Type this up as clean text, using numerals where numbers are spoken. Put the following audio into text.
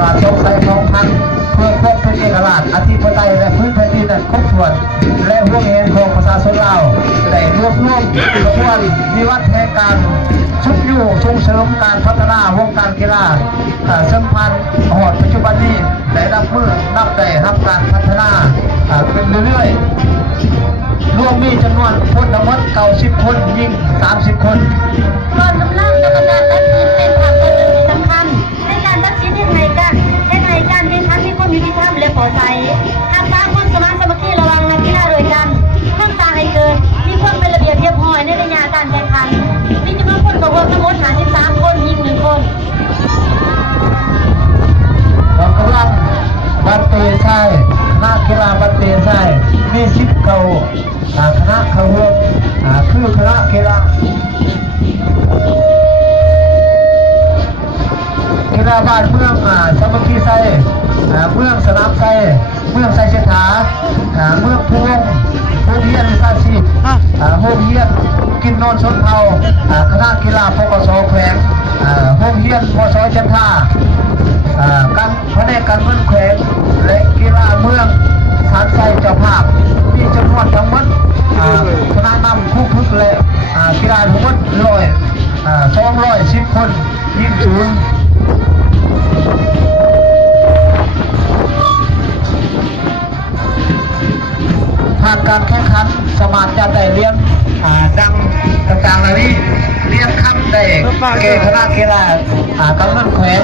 ลาดสงสัยของพันเพื่อควบคุมเอกราชอธิปไตยและพื้นแผ่นดินนั้นครบถ้วนและร่วมเห็นของประชาชนลาวได้รวบรวมขบวนวิวัฒนาการชุบอยู่ส่งเสริมการพัฒนาวงการกีฬาสัมพันธ์หอดปัจจุบันนี้ได้รับมือนับได้รับการพัฒนาเป็นเรื่อยๆรวมมีจำนวนคนทั้งหมด90 คนยิง30 คนกองกำลังกรรมการตัดสินเป็นความเป็นหนึ่งที่สำคัญในการตัดสินให้การแข่งขันมีความยุติธรรมและปลอดภัยหากสร้างความสมานสามัคคีระหว่างนักกีฬาโดยกันเพื่อสร้างให้เกิดมีความเป็นระเบียบเรียบร้อยในระยะการแข่งขันมีจำนวนคนประกอบทั้งหมด53 คนยิง1 คนกองกำลังบัตเตชายคณะกีฬาบัตเตชายมี10เขาคณะเขาร่วมคือคณะกีฬาบ้านเมืองสามัคคีไซเมืองสนามไซเมืองไซเชษฐาเมืองพวงโฮเฮียนวิชาชีพโฮเฮียนกินนอนชนเผาคณะกีฬาปกสแขวงโฮเฮียนมสจันทาการแผนกการเมืองแขวงและกีฬาเมืองสารไซเจ้าภาพมีจำนวนทั้งหมดคณะนำคู่พึกและกีฬาทั้งหมด210 คนยิงศูนย์ผ่านการแข่งขันสมาชิกได้เรียนดังต่างๆเหล่านี้เรียนคำได้เกคณะกีฬาการเมืองแขวง